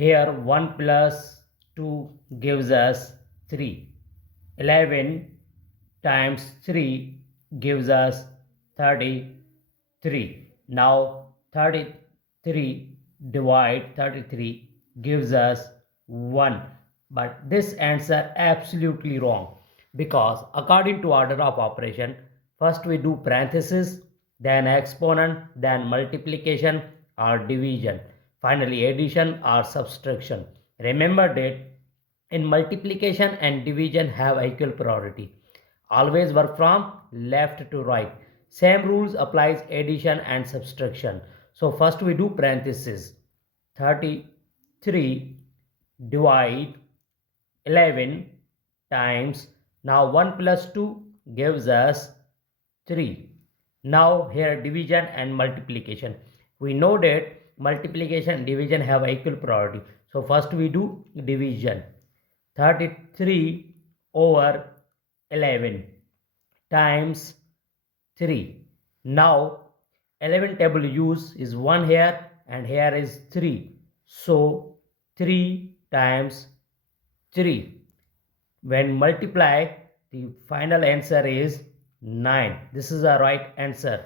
Here 1 plus 2 gives us 3. 11 times 3 gives us 33. Now 33 divide 33 gives us 1. But this answer absolutely wrong, because according to order of operation, first we do parenthesis, then exponent, then multiplication or division, finally addition or subtraction. Remember that in multiplication and division have equal priority. Always work from left to right. Same rules applies addition and subtraction. So first we do parenthesis. 33 divide 11 times. Now 1 plus 2 gives us 3. Now here division and multiplication. We know that multiplication and division have equal priority. So first we do division. 33 over 11 times 3. Now 11 table use is 1 here and here is 3. So 3 times 3. When multiply, the final answer is 9. This is the right answer.